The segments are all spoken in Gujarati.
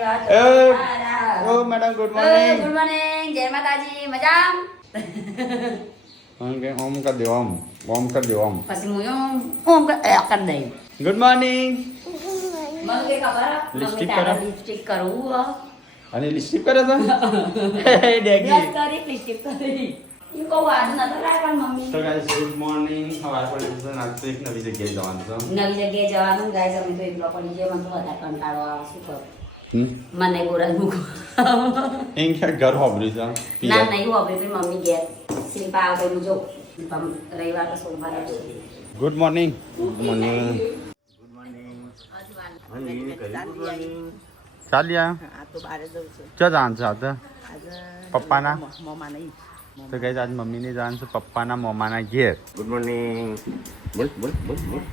ઓ madam good morning. Good morning. જય માતાજી. મજામ? કે ઓમ કર દે ઓમ. ઓમ કર દે ઓમ. પછી હું ઓમ કર દઈ. Good morning. મને કે ખબર લિપસ્ટિક મમ્મી કરો. લિપસ્ટિક કરું અને લિપસ્ટિક કરે છે ડેગી. યસ કરી લિપસ્ટિક કરી ઈ કહું આજ નતો લાય પણ મમ્મી તો ગાઈસ ગુડ મોર્નિંગ. સવાર પડી છે ને આજ તો એક નવી જગ્યાએ જવાનું છે. નવી જગ્યાએ જવાનું ગાઈસ અમે તો એકલો પડી જાય મને તો વધારે કંટાળો આવે શું કરું હમ મને ગોરજ મૂકો એમ કે ઘર હોબરી છે ના નહીં હોબે તો મમ્મી ઘેર શિલ્પા આવે તો જો રવિવાર તો સોમવાર ગુડ મોર્નિંગ. Good morning. ચાલ્યા આ તો બારે જવું છે ચો જાન છે આજે આજે પપ્પાના મોમાં નહીં તો ગાઈસ આજ મમ્મીની જાન છે પપ્પાના મોમાના ઘેર. Good morning. બોલ બોલ બોલ બોલ.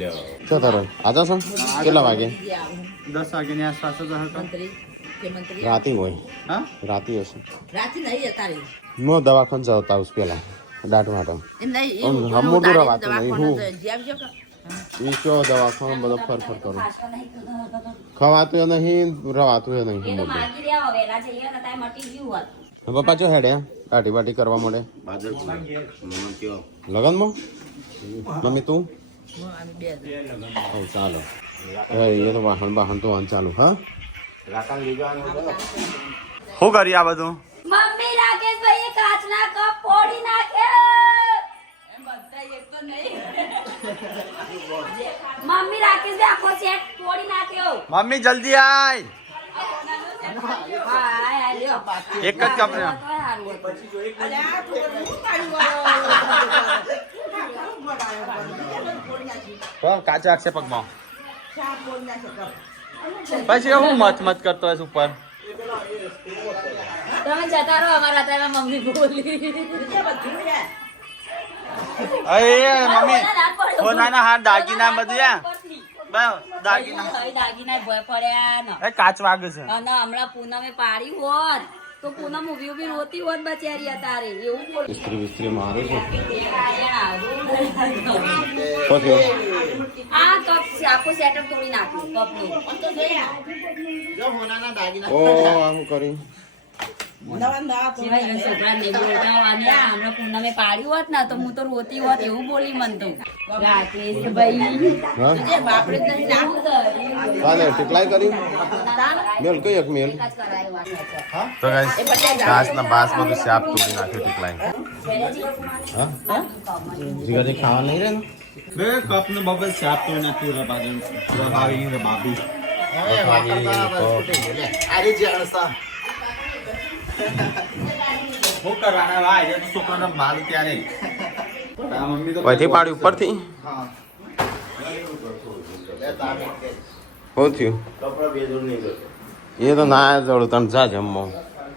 લ્યો. શું તારો આજે છો કેટલા વાગે 10 વાગ્યાની આસપાસ જ હતો. મંત્રી કે મંત્રી રાતે હોય હા રાતે હશે રાતી નહીં તારી હું દવાખાને જતા આવું પેલા દાંત માટે એમ નહીં આમ હમું રવાતું નહીં હું જેમ જો એ કયો દવાખાનો બધો ફર કરું ખવાતું એ નહીં રવાતું એ એ તો નહીં માગી રહ્યા વેલા જઈએ ને તાય મટી ગયું હોત પપ્પા ચો હેડે દાઢી બાટી કરવા મળે બાદર મમ્મી કયો લગનમાં મમ્મી તું અમે બે હવ ચાલો એ તો વાહન તો વાહન ચાલુ હા રાકાન લીધા શું કરી આ બધું? મમ્મી રાકેશભાઈ કાચના કપ ફોડી નાખે એમ બધા એક તો નહીં મમ્મી રાકેશભાઈ આખો સેટ ફોડી નાખ્યો મમ્મી જલ્દી આય. હા આ લ્યો એક જ કપ ને. કાચા આખશે પગમાં. પછી હું મત મત કરતો હોય ઉપર. તમે જતા રહો અમારા ત્યાં મમ્મી બોલી અરે મમ્મી સોનાના હાર દાગીના બધું દાગીના દાગીના ભય પડ્યા ને એ કાચ વાગે છે. અને હમણાં પૂનમે પાડી હોત તો પૂનમ ઉભી ઉભી રોતી હોત બચારી તારે એવું બોલ ઇસ્ત્રી વિસ્ત્રી મારે છે આ કપ છે આખું સેટઅપ તોડી નાખ્યું કપનું ઓ આમ કરી સિવાય છોકરા નહીં બોલતા અને હમણાં પૂનમે પાડ્યું હોત ને તો હું તો રોતી હોત એવું બોલી મન તો રાકેશભાઈ હા બાપરે નહીં નાખ કાલે ટીકલાઈ કરી મેલ કઈ એક મેલ તો ગાઈસ ઘાસના બાસ બધું સાફ તોડી નાખ્યું ટીકલાઈ હા જીગરજી ખાવા નહીં રહે ને બે કપ નું બબલ સાફ તો નથી રબાવી રબાવી. શું કરવાના ભાઈ એ છોકરાનો માલ ત્યારે મમ્મી તો વહીથી પાડી ઉપરથી શું થયું કપડા બે જોડ નહીં કરતો એ તો ના જળું તને જા જમવો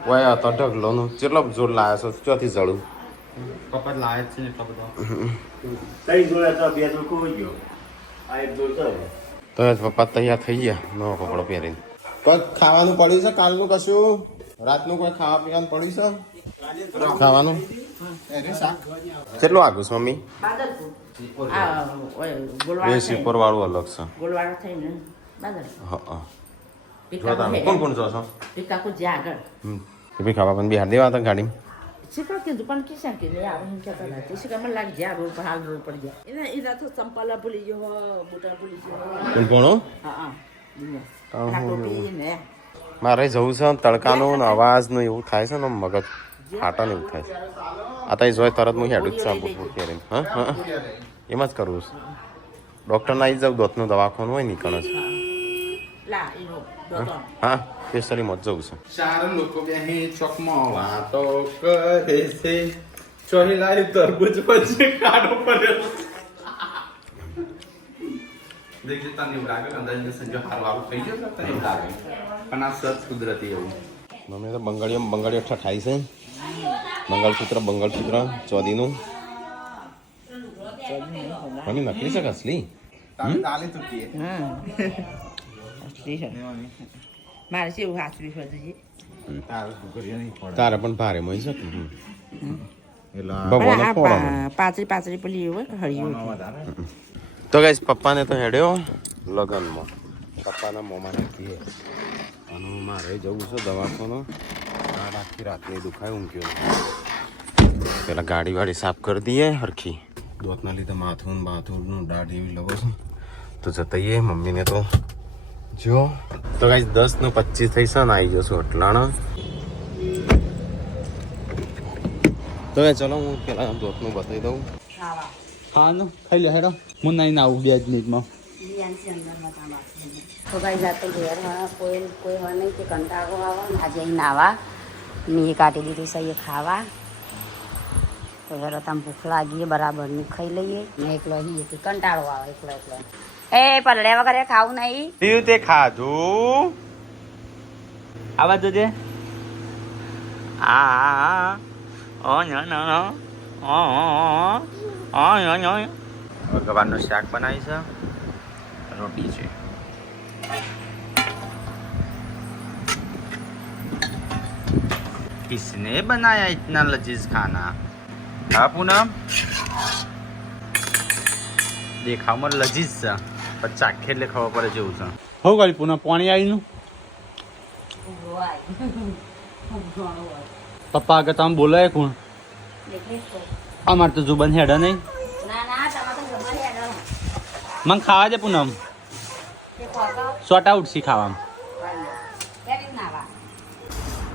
વયા તો ઢગલો નું કેટલો જોર લાવ્યો છો ચોથી જળું કપડ લાવે છે એટલો બધો. તઈ જોડે તો બે જોડ ખોઈ ગયો આ એક જોડ તો તો એ પપ્પા તૈયાર થઈ ગયા નવો કપડો પહેરીને કોઈ ખાવાનું પડ્યું છે કાલનું કશું રાતનું કોઈ ખાવા પીવાનું પડ્યું છે ખાવાનું કેટલું આગું છે મમ્મી બે સિપર વાળું અલગ છે ગોળવાળો થઈને બાદર હા જો તમે કોણ કોણ જો છો પિકાકુ જ્યાં આગળ એ બી ખાવા પણ બિહાર દેવા હતા ગાડી શીખવા કીધું પણ કિસ્સા કીધું આવે એમ કહેતા હતા તે શીખવા મને લાગે જ્યાં રોડ પર હાલ રોડ પડી જાય એના તો ચંપલા ભૂલી ગયો બુટા ભૂલી ગયો કોણ હા ટોપી ને મારે જવું છે તડકાનું ને અવાજનું એવું થાય છે ને મગજ ફાટા ને એવું થાય છે આ તો જોઈ તરત હું હેડું જ છું બુટ પહેરીને હા હા એમ જ કરવું છે ડૉક્ટરના આવી જાઉં દોતનું દવાખાનું હોય નીકળે છે લા એનો દોતો હા સ્પેશિયલી મત જવું છે ચાર લોકો બેહી ચોકમાં વાતો કરે છે ચોહીલાય તરબૂચ પછી કાઢો પડેલો દેખજે તને એવું લાગે કે અંદર સંજય હારું આવું થઈ ગયું તને એવું લાગે પણ આ સત કુદરતી એવું મમ્મી તો બંગાળીઓ ઠાઈ છે મંગળસૂત્ર ચોદીનું મમ્મી નકલી છે કે અસલી તાલી ચૂકીએ હા અસલી છે મારે છે એવું હાથવી ફરજી તારે પણ ભારે મળી શકે એટલે ભગવાન પાતળી પેલી હોય હળિયું તો ગાઈસ પપ્પાને તો હેડ્યો લગનમાં પપ્પાના મોમાને કહીએ અને મારે જવું છે દવાખાનો. આખી રાતની દુખાય ઊંઘ્યો. પેલા ગાડી વાડી સાફ કરી દઈએ હરખી. દોતના લીધે માથું બાથું દાઢ એવી લવો છે તો જતાઈએ મમ્મીને તો જો તો કાંઈ 10 ને 25 થઈ છે ને આવી જશું એટલાણ. તો ચલો હું પેલા દોતનું બતાવી દઉં. હા નો ખાઈ લે હેડો હું નહીં આવું 2 મિનિટમાં. તો ભાઈ જાતે ઘેર કોઈ હોય નહીં કે કંટાળો આવે ને આજે અહીં નાવા મેં કાઢી દીધું છે એ ખાવા. તો જરા તમે ભૂખ લાગીએ બરાબરની ખાઈ લઈએ ને એકલો અહીં કંટાળો આવે એકલો એ પલળ્યા વગર ખાવું નહીં. તે ખાધું આવા જજે. ગવારનું શાક બનાવી છે, રોટી છે. किसने बनाया इतना लजीज खाना? हाँ पूनम દેખાવમાં લજીજ છે પણ ચાખે એટલે ખબર પડે જેવું છે. હો ગાડી પૂનમ પાણી આવીનું પપ્પા આગળ તમે બોલાય કોણ? અમારે તો જુબન હેડા નહીં. મને ખાવા દે પૂનમ, સોટા ઉઠશી ખાવામાં.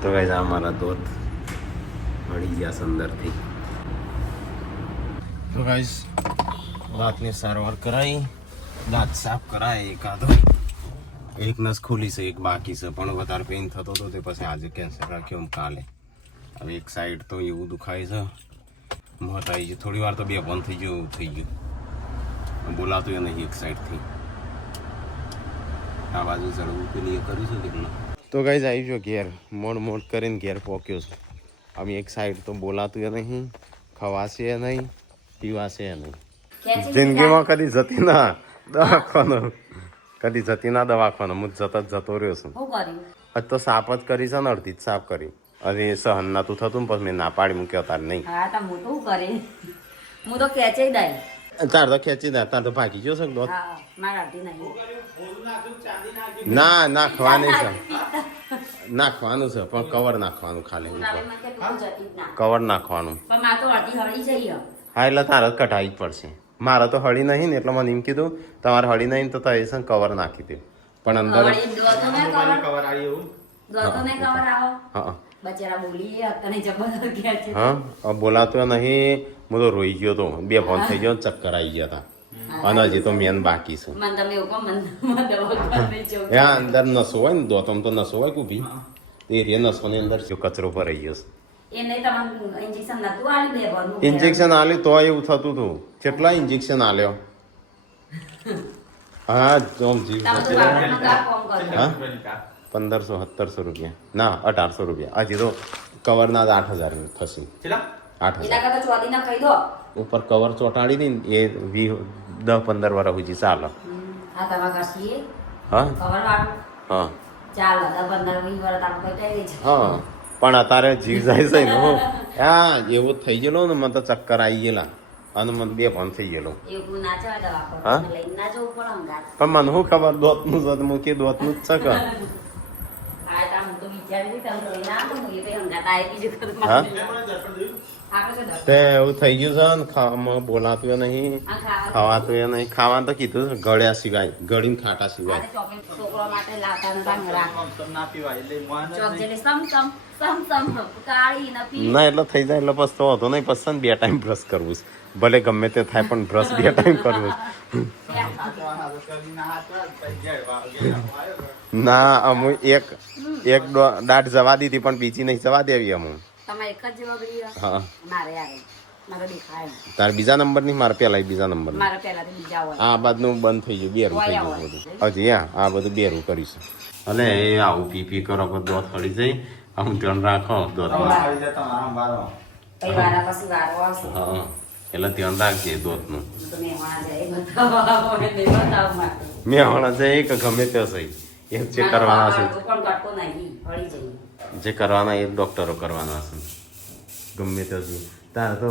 તો ગાઈસ આ મારા દોત મળી ગયા અંદરથી. તો ગાઈસ દાંતની સારવાર કરાવી, દાંત સાફ કરાય. એકાદો એક નસ ખુલી છે, એક બાકી છે, પણ વધારે પેઇન થતો હતો તે પછી આજે કેન્સર રાખ્યો કાલે. હવે એક સાઈડ તો એવું દુખાય છે, મોત આવી ગયું. થોડી વાર તો બે બંધ થઈ ગયું બોલાતું નહીં એક સાઈડથી. આ બાજુ ચડવું પેલી કર્યું છે કેટલું. તો ગાઈસ આવી ગયો ઘેર, મોડ કરીને ઘેર પહોંચ્યો છું. અમે એક સાઈડ તો બોલાતું નહીં, ખવાશે નહીં, પીવાશે નહીં. જિંદગીમાં કદી જતી ના દવાખાનો, કદી જતી ના દવાખાનો. હું જતો રહ્યો છું. આજ તો સાફ જ કરી છે ને, અડધી જ સાફ કરી. અરે સહન નાતું થતું ને પછી મેં ના પાડી મૂક્યો તાર નહીં. તાર તો ખેંચી દે, તાર તો ભાગી ગયો છે દોત. ના નાખવાની છે, નાખવાનું છે પણ કવર નાખવાનું ખાલી કવર નાખવાનું. હા એટલે તારે જ કઢાવી જ પડશે. મારે તો હળી નહીં ને એટલે મને એમ કીધું તમારે હળી નહીં તો એ છે કવર નાખી દે. પણ અંદર હા બોલાતો નહીં. હું તો રોઈ ગયો તો, બે ફોન થઈ ગયો, ચક્કર આવી ગયા હતા. અને હજી તો મેન બાકી છે. અંદર નસો હોય ને દોતમ તો નસો હોય કુભી એ નસો ની અંદર કચરો ભરાઈ ગયો છે. ઇન્જેક્શન આલ્યું તો એવું થતું હતું. કેટલા ઇન્જેક્શન આલ્યો? હા જીવ 1500-1700 રૂપિયા ના 1800 રૂપિયા. હજી તો કવરના 8000 થશે. 8000 ઉપર કવર ચોટાડી દી ને એ 10-15 વર્ષ સુધી ચાલે. હા હા હા પણ અત્યારે જીવ જાય છે ને. હા એવું થઈ ગયેલો ને, મને તો ચક્કર આવી ગયેલા અને મને બે પણ થઈ ગયેલો. હા પણ મને શું ખબર દોતનું છે, મૂકી દોતનું જ છે કે તે એવું થઈ ગયું છે ને. ખાવામાં બોલાતું નહીં, ખાવાતું નહીં. ખાવાનું તો કીધું ગળ્યા સિવાય, ગળીને ખાટા સિવાય. ના એટલે થઈ જાય એટલે બસ તો હતો નહીં. પસંદ 2 ટાઈમ બ્રશ કરવું છે, ભલે ગમે તે થાય પણ બ્રશ 2 ટાઈમ કરવું. ના અમુ એક દાઢ જવા દીધી પણ બીજી નહીં જવા દેવી અમુ. હા તાર બીજા નંબર ની, મારે પેલા બીજા નંબર. આ બાદનું બંધ થઈ ગયું, બેરું થઈ ગયું બધું. હજી આ બધું બેરું કરીશું. અને એ આવું પી કરો તો દોત હળી જાય. આમ ધ્યાન રાખો દોત. હા એટલે ધ્યાન રાખજે દોત નું. મેં જાય કે ગમે તે સહી એ ચેક કરવાના છે. જે કરવાના એ ડોક્ટરો કરવાના છે. ગમે તે તારે તો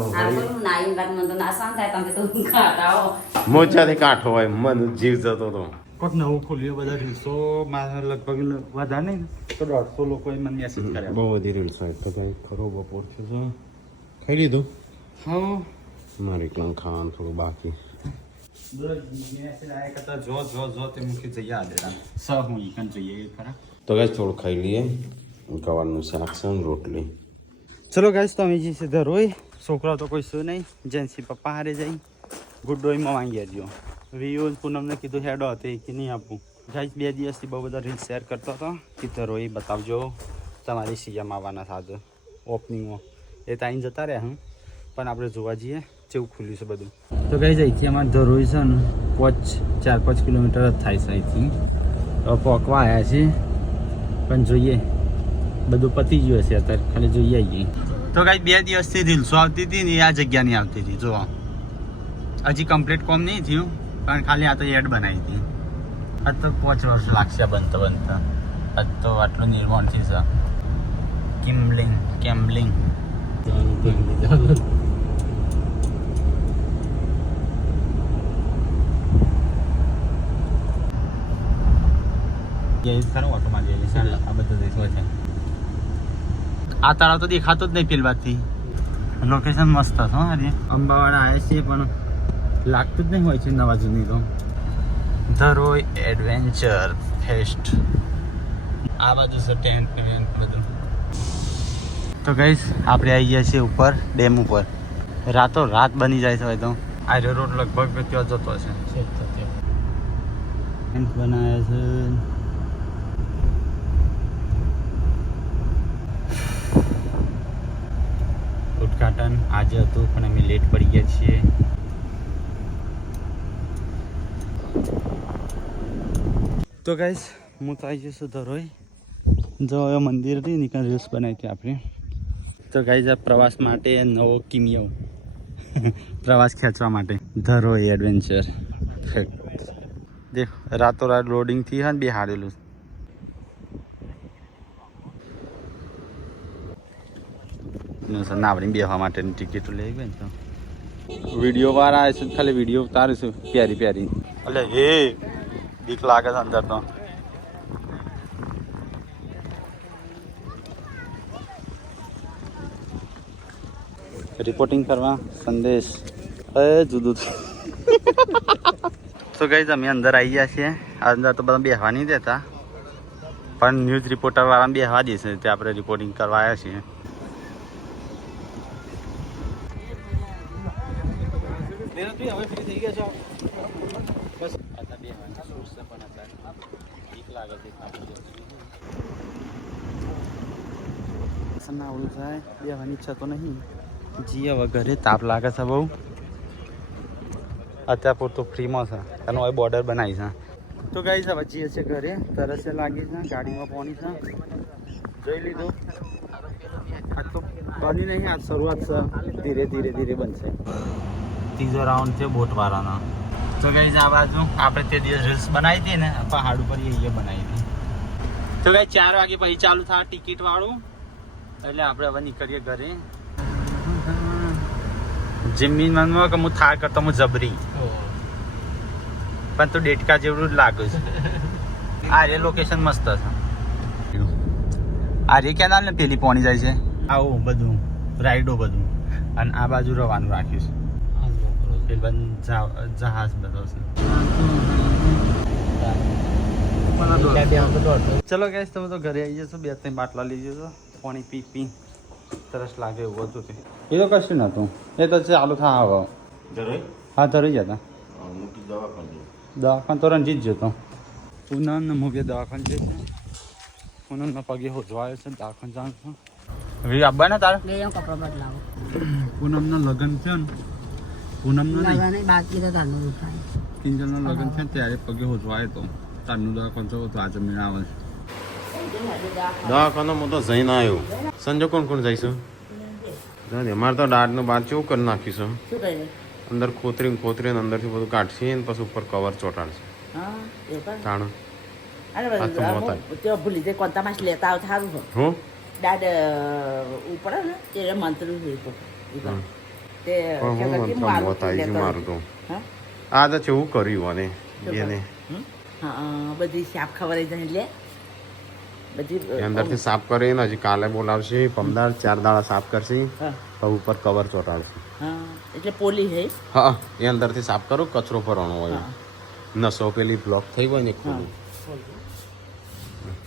મોજાથી કાંઠો હોય, મન જીવ જતો હતો. કોઈક નવું ખોલ્યું બધા રીલ્સો મારા લગભગ વધારે નહીં તો 150 લોકોએ મને મેસેજ કર્યા. બહુ બધી રીલ્સ આવી તો ભાઈ ખરો બપોર છે તો ખાઈ લીધું. હા મારે એકલા ખાવાનું થોડું બાકી. મેસેજ આવ્યા કરતા જો તે મૂકી જઈએ આજે સ હું ઈકન જોઈએ ખરા. તો ગાઈસ થોડું ખાઈ લઈએ. ગવારનું શાક છે ને રોટલી. ચલો ગાઈસ તો અમે જઈએ સીધા રોય. છોકરા તો કોઈ શું નહીં. જેન્સી પપ્પા હારે જઈ ગુડ્ડોઈમાં માંગી આવ્યો. વિયો પૂનમને કીધું હેડો હતી કે નહીં આપું. ગાઈસ 2 દિવસથી બહુ બધા રીલ શેર કરતો હતો. કીધું રોય બતાવજો તમારી સીએમ આવવાના સાથે ઓપનિંગમાં. એ તો આવીને જતા રહ્યા હું પણ આપણે જોવા જઈએ જેવું ખુલ્યું છે બધું. તો ગાઈસ અહીંથી અમારે ધરોઈ છે ને 4-5 કિલોમીટર જ થાય છે અહીંથી. તો પોકવા આવ્યા છીએ પણ જોઈએ બધું પતી ગયું હશે અત્યારે ખાલી જોઈએ આવીએ. તો ગાઈસ 2 દિવસથી રીલ્સો આવતી હતી ને આ જગ્યા નહીં આવતી હતી. જો હજી કમ્પ્લીટ કોમ નહીં થયું પણ ખાલી આ તો એડ બનાવી હતી. આજ તો 5 વર્ષ લાગશે બનતા આજ તો આટલું નિર્માણથી છે. કેમ્બલિંગ આ તળાવ તો દેખાતો જ નહીં પેલવાથી. લોકેશન મસ્ત હતો અરે અંબાવાડા આવે છે પણ લાગતું જ નહીં હોય છે નવા જૂની તો. ધરોઈ એડવેન્ચર ફેસ્ટ આ બાજુ છે ટેન્ટ બધું. તો ગાઈસ આપણે આવી ગયા છીએ ઉપર ડેમ ઉપર. રાતો રાત બની જાય છે તો આર્ય રોડ લગભગ ત્યાં જતો હશે. ટેન્ટ બનાવ્યા છે. ઉદ્ઘાટન આજે હતું પણ અમે લેટ પડી ગયા છીએ. તો ગાઈસ હું તો આવી જઈશું ધરોઈ. જો મંદિર હતી નીકળ રીલ્સ બનાવી હતી આપણે. તો ગાઈસ આ પ્રવાસ માટે નવો કિમિયો પ્રવાસ ખેંચવા માટે ધરોઈ એડવેન્ચર. દેખ રાતોરાત લોડિંગ થી હા બે હારેલું. નાવડી બેસવા માટેની ટિકિટ લઈ ગઈ તો વિડીયો વાર આવે છે ખાલી વિડીયો ઉતારીશું પ્યારી એટલે એ બીક લાગે છે અંદર તો. રિપોર્ટિંગ કરવા સંદેશ જુદું. તો ગઈ અમે અંદર આવી ગયા છીએ. અંદર તો બધા બેસવા નહીં દેતા પણ ન્યૂઝ રિપોર્ટર વાળા બેસવા દેશે તે આપણે રિપોર્ટિંગ કરવા આવ્યા છીએ. હવે ફ્રી થઈ ગયા છો બસ આટલા બે પણ ઠીક લાગે છે. આવડું થાય બેવાની ઈચ્છા તો નહીં. જી હવે ઘરે તાપ લાગે છે બહુ. અત્યારે પૂરતું ફ્રીમાં છે એનો હવે બોર્ડર બનાવી છે. તો ગાઈસ હવે જઈએ છીએ ઘરે. તરસે લાગી છે ગાડીમાં પાણી છે જોઈ લીધું. આજ તો બની નહીં આજ શરૂઆત છે ધીરે બનશે. ત્રીજો રાઉન્ડ છે બોટ વાળાનો. તો ગાઈસ આ બાજુ આપણે તે દિવસ રીલ્સ બનાવી હતી ને પહાડ ઉપર એ બનાવી હતી. તો ગાઈસ 4 વાગે પછી ચાલુ થાય ટિકિટ વાળું એટલે આપણે હવે નીકળીએ ઘરે. જમીન મનમાં કે હું થાર કરતો હું જબરી પણ તો ડેટકા જેવડું જ લાગે છે. આ રે લોકેશન મસ્ત છે. આ રે કેનાલ ને પેલી પોણી જાય છે આવું બધું રાઈડો બધું અને આ બાજુ રવાનું રાખ્યું છે. જહાજ બધો છે. ચલો ગેસ તમે તો ઘરે આવી જશો. 2-3 બાટલા લઈ જશો પાણી પી તરસ લાગે એવું હતું તે. એ તો કશું નતું એ તો ચાલુ થા હવે. હા ધરોઈ જતા દવાખાન તો રણજીત જતો. પૂનમ ને મૂવી દવાખાન છે. પૂનમના પગે હોજવા આવ્યો છે દવાખાન જાણ છું. હવે આવવા ને તારે કપડા બદલાવો. પૂનમના લગ્ન છે ને પૂનમનું નહીં બાકી તો તારનું થાય. કિંજલનું લગ્ન છે ને ત્યારે પગે હોજવા આવ્યો તો તારનું દવાખાન તો આજે મેળ આવે છે. દવાખાનો હું તો જઈને આવ્યો. સંજો કોણ જઈશું? અમારે તો દાઢનું બાદ કેવું કરી નાખીશું. શું કહે અંદર ખોતરીને અંદરથી બધું કાઢશે ને પછી ઉપર કવર ચોટાડશે. હા એવું તાણ અરે ભૂલી જાય કોણતા માસ લેતા આવ સારું છે. હું દાદ ઉપર ને તે મંત્ર તે મારું તો આ તો કેવું કર્યું અને એને હા બધી સાફ ખવડાવી જાય એટલે બધી એ અંદરથી સાફ કરીને હજી કાલે બોલાવશે પમદાર 4 દાડા સાફ કરશે હા તો ઉપર કવર ચોટાડશે હા એટલે પોલી હે હા એ અંદરથી સાફ કરું કચરો ભરવાનો હોય હા. નસો પેલી બ્લોક થઈ હોય ને ખોલું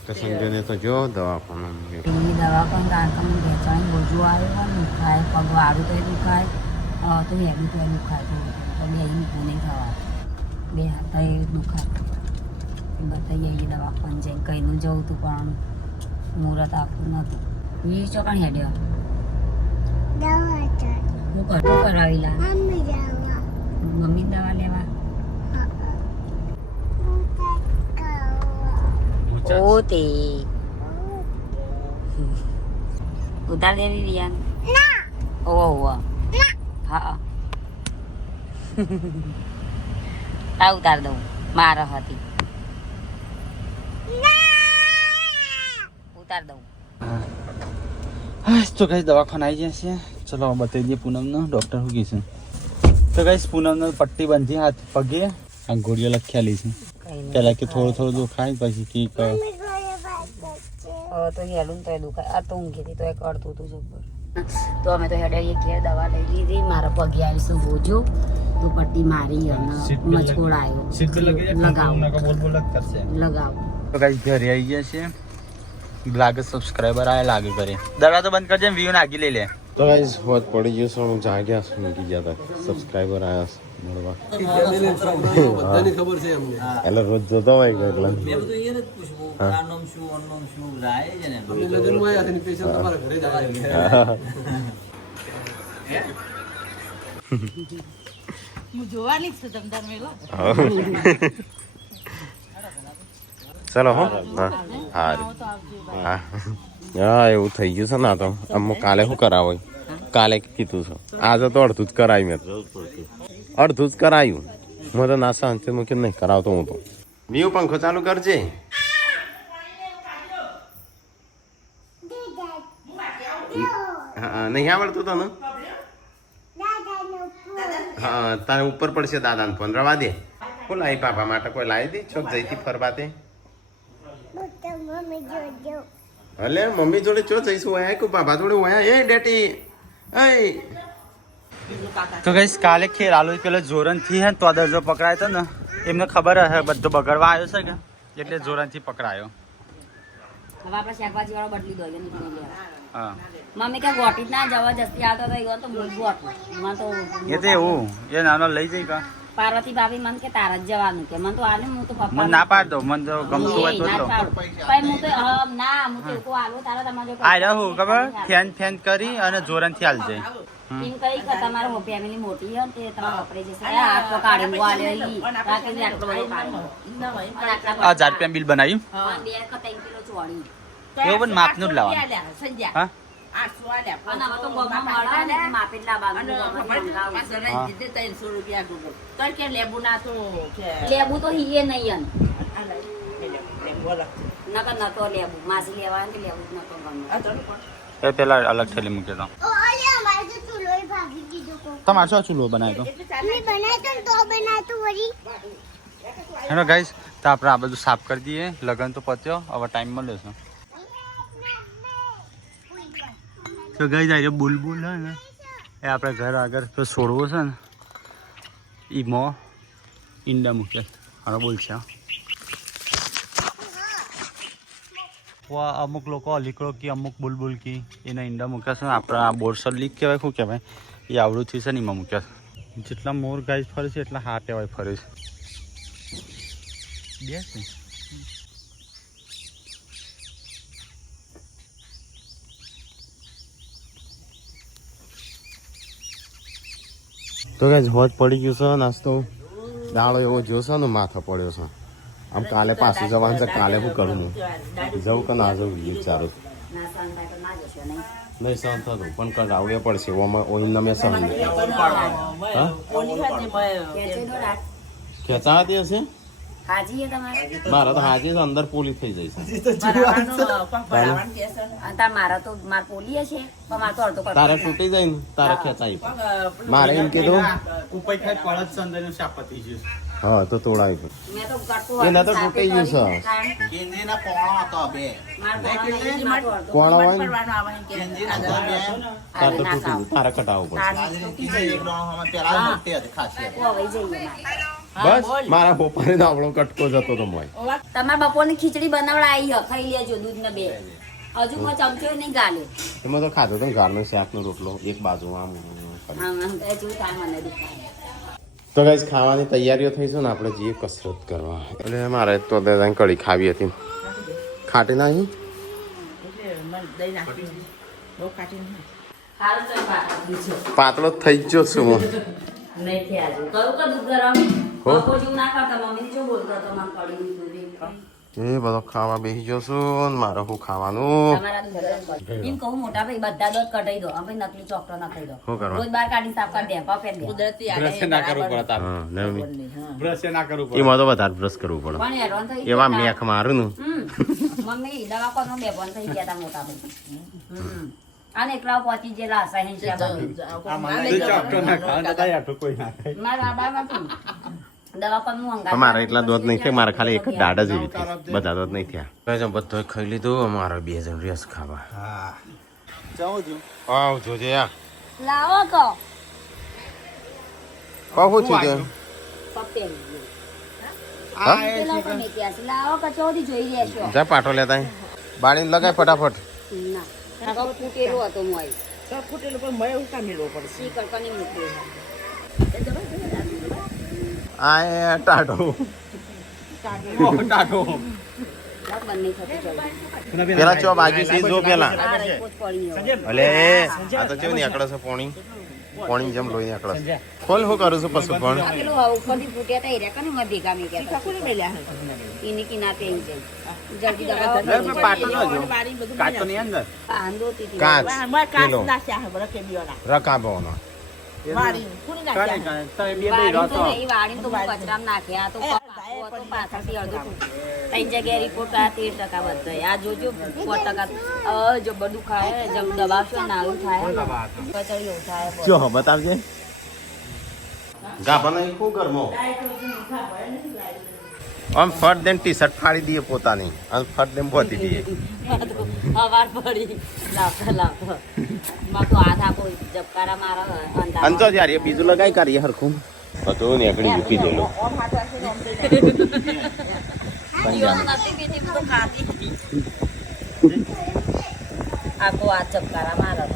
તો સંજયને તો જો દવાખાના એની દવા પણ કાંકણ વેચાણી બોજું આવ્યું હોય દુખાય પગ વાળું તો દુખાય તો હેડું તો દુખાય તો બે ઊભું નહીં થવા બે હાથ એ દુખાય બતાવીએ એ દવાખાને જઈને કઈનું જવું હતું પણ મુહૂર્ત આપવું નહોતું એ ચોકણ હેડ્યો હું કટું કરાવી લા મમ્મી દવા લેવા ઓ તે ઉતાર દેવી વિયાન ઓ હા આ ઉતાર દઉં મારા હતી ઉતાર દઉં તો કઈ દવાખાના આવી જશે ચલો બતાવી દઈએ પૂનમનો ડૉક્ટર શું કહીશું તો કઈ પૂનમનો પટ્ટી બાંધી હાથ પગે આ ગોળીઓ લખ્યાલી છે પેલા કે થોડું થોડું દુખાય પછી ઠીક તો હેડું તો એ દુખાય આ તો ઊંઘી હતી તો એ કરતું હતું જબર તો અમે તો હેડે ઘેર દવા લઈ લીધી મારા પગે આવીશું બોજો તો પટ્ટી મારી અને મચકોડ આવ્યો લગાવ તો કઈ ઘરે આવી ગયા છે લાગે સબસ્ક્રાઈબર આવે લાગે કરે દરવાજો બંધ કરજે વ્યૂ નાખી લઈ લે તો ગાઈસ હોત પડી ગયો છું હું જાગ્યા છું મૂકી ગયા હતા સબસ્ક્રાઈબર આવ્યા છે મળવા બધાની ખબર છે અમને એટલે રોજ જોતો હોય કે એટલે અમે લગ્નમાં આવ્યા છે પેશન્ટ તમારા ઘરે જ આવ્યા હું જોવાની જ છું તમતાર મેલો ચલો હો હા હારું હા હા એવું થઈ ગયું છે ને આ તો અમુક કાલે શું કરાવો કાલે કીધું છે આજે તો અડધું જ કરાવ્યું મેં અડધું જ કરાયું હું તો નાસા અંતે મૂકીને નહીં કરાવતો હું તો મીવું પંખો ચાલુ કરજે હા નહીં આવડતું તને હા તારે ઉપર પડશે દાદાને ફોન રવા દે કોણ લાવી પાપા માટે કોઈ લાવી દે છોક જઈતી ફરવા તે અલે મમ્મી જોડે ચો જઈશું વયા કે પાપા જોડે વયા એ ડેટી એ તો કઈ કાલે ખેર આલુ પેલો જોરન થી હે તો દરજો પકડાયો તો ને એમને ખબર હશે બધો બગડવા આવ્યો છે કે એટલે જોરન થી પકડાયો હવે આપણે શાકભાજી વાળો બદલી દો નીકળી લેવા હા મમ્મી કે ગોટી ના જબરજસ્તી આવતો તો એવો તો મૂળવું હતું મને તો એ તો એવું એ નાનો લઈ જઈ કા પાર્વતી ભાભી મને કે તારા જ જવાનું કે મને તો આને હું તો પપ્પા મને ના પાડ દો મને તો ગમતું હોય તો જ લો પણ હું તો ના હું તો એવું આલો તારા તમારે આ રહ્યો ખબર ફેન ફેન કરી અને જોરન થી હાલ જાય એમ કઈ કે તમારો ફેમિલી મોટી છે તે તમારે વપરાઈ જશે આટલો કાઢી મૂવા લે રાખીને આટલો બધો કાઢી 1000 બિલ બનાવ્યું બે કે 3 કિલો ચોળી એવું પણ માપનું જ લાવવાનું સંજ્યા હા 800 આલ્યા અને હવે તો ગોમાં મળે ને માપે જ લાવવાનું ₹300 કે લેબુ ના તો લેબુ તો હીએ નહીં બોલો નકર નતો લેબુ માસી લેવાનું કે લેબુ જ નતો ગમે એ પેલા અલગ થેલી મૂકી દો તમારે શું ચૂલો બનાવ્યો હેલો ગાઈસ તો આપણે આ બધું સાફ કરી દઈએ લગન તો પત્યો હવે ટાઈમ મળ્યો છે તો ગાઈસ આ બુલબુલ હે ને એ આપણે ઘર આગળ તો છોડવો છે ને ઈમાં ઈંડા મૂક્યા હવે બોલ છે અમુક લોકો અલીકડો કી અમુક બુલબુલ કી એના ઈંડા મૂક્યા છે આપણે આ બોરસર લીક કહેવાય શું કહેવાય એ આવડુંથી છે ને એમાં મૂક્યા છે જેટલા મોર ગાય ફરે છે એટલા હાથ એવાય ફરે છે બે છે તો કઈ હોત પડી ગયું છે નાસ્તો દાળો એવો જોશે ને માથા પડ્યો છે આમ કાલે પાછું જવાનું છે કાલે શું કરું હું જવું કે ના જવું વિચારું ના સંભાઈ તો ના જશો નહીં નહીં સહન થતું પણ કરાવવું પડશે ઓઈલ મેં સહન હા ખેંચા હતી હશે હાજી એ તમારે મારા તો હાજી અંદર પોલી થઈ જાય તાર મારા તો માર પોલી હશે પણ માર તો અડધો તારે તૂટી જાય ને તારે ખેંચાઈ મારે એમ કીધું ઉપર ખાઈ પડત છે અંદર શાપતી છે હા તો તોડાવી પડે. મેં તો કટકો એના તો સાથે તૂટી ગયું છે. કરીને ખાય. કેન્દ્રીના પોણો હતો બે માર ભાઈ માથું અડધું. કોણ હોય ને? કરવાનું આવે એમ કે કેન્દ્રીના તો બે તાર તો ના તૂટી ખાવ. ગયું. તારે કટાવવું પડશે. તારી તૂટી જાય. એક ડોહામાં પેલા મોટી હતી ખાસી હતી. કોવાઈ જઈએ મારે. બસ મારા પપ્પાને તો આપણો કટકો જતો તો મોય. તમારા બપોરની ખીચડી બનાવડાવી હ ખાઈ લેજો દૂધ ને બે હજુ કોઈ ચમચો નહીં ગાલે એમાં તો ખાધો તો ગારનો શાકનો રોટલો એક બાજુ આમ આમ આમ કહે જેવું થાય મને દેખાય. તો ગાઈસ ખાવાની તૈયારીઓ થઈ છે ને આપણે જઈએ કસરત કરવા. એટલે મારે તો દાદા કઢી ખાવી હતી. ખાટી નાખી એટલે મને દહીં નાખી બહુ કાઢી નહીં. હાલ તો પાછા બીજો પાતળો થઈ જ ગયો છું હું. નહીં થયા હજુ કરું કે દૂધ ગરમ હો? બપોર જેવું ના કરતા મમ્મી શું બોલતો હતો મને કડી દૂધ એ બધો ખાવા બેસી ગયો છું ને મારે શું ખાવાનું. તમારા દૂધ એમ કહું મોટા ભાઈ બધા દૂધ કઢાઈ દો અમે નકલી ચોકટો નાખી દો શું કરવા? રોજ બાર કાઢીને સાફ કરી દે પફેર દે કુદરતી બ્રશ ના કરવું પડે તારે. હા નવમી. હા. બ્રશ ના કરવું પડે. એમાં તો વધારે બ્રશ કરવું પડે. પણ હેરાન થઈ એવા ગયા. મેખ મારું ને મમ્મી દવાખાનું બે બંધ થઈ ગયા તા મોટા ભાઈ અને એકલા પહોંચી ગયેલા હશે હિંચા બાજુ આ મને તો ચોકટો ના ખાવા દાદા યાઠું કોઈ ના ખાય. મારા દાદા નથી દવાખાનું પણ અંગાત મારે એટલા દોત નહીં થયા. મારે ખાલી એક જ દાડા જેવી થઈ. બધા દોત નહીં થયા. કઈ બધો ખાઈ લીધું. મારે 2 જણ રેસ ખાવા. હા જાઉં છું. આવ જોજે યા. લાવો કહો કહું છું તે. પપ્પે હા? પેલા પણ મેં કહ્યા છે, લાવો કચોરી જોઈ લેશો જા પાટો લેતા આય. બાળીને લગાય ફટાફટ. ના કપ ફૂટેલું હતું મોય તો ફૂટેલું પણ મેં એવું કામ મેળવવું પડશે. સી કડકની મૂકી આ એ ટાઢો. ટાટો. બંને થતી જલ્દી પેલા ચો બાકી છે જો પેલા. આ રહીપો જ પડી ગયો. અલે આ તો કેવું નીકળે છે પોણી. પોણી જેમ લોહી નીકળે છે. ખોલ હું કરું છું પશુ પણ. આ પેલું ઉપરથી ફૂટ્યા તા એ રહ્યા કને મેં ભેગા મેં કહેતા કાકુને મેલ્યા હે. એની કિનારે આવી જાય જલ્દી દવા મેં પાટો ન જો. બારી બધું કાચો ની અંદર. આંદો તીતી કાચ. મારે કાચ પેલો. નાખ્યા હે બરાબર કેબીઓના. રકાબોનો. વાળી કુણી કાંઈ નાખ્યા કાંઈ. તમે બે દઈ વાળી રહો તો તો. નહીં, વાળી તો હું કચરામાં નાખ્યા. આ તો પાછું હતું, પાછળથી અડધું ફૂટ્યું. ત્રણ જગ્યાએ રિપોર્ટ આ 13% બધા આ જોજો 4% જો બધું ખાય જમ દબાવશો ને આવું થાય કચડી એવું થાય ચો બતાવજે. ગાભાનો એક શું કરમો. આમ ફટ દેન ટી શર્ટ ફાડી દઈએ પોતાની અને ફટ દેન બોતી દઈએ. હવાર પડી લાવતા માં તો હાથ આપો જબકારા મારા અંધારા અંતો યાર એ બીજું લગાઈ કરીએ હરખું. બધું નીકળી મૂકી દેલો. જીવન નથી બીજી બધું ખાતી આખો હાથ જબકારા મારા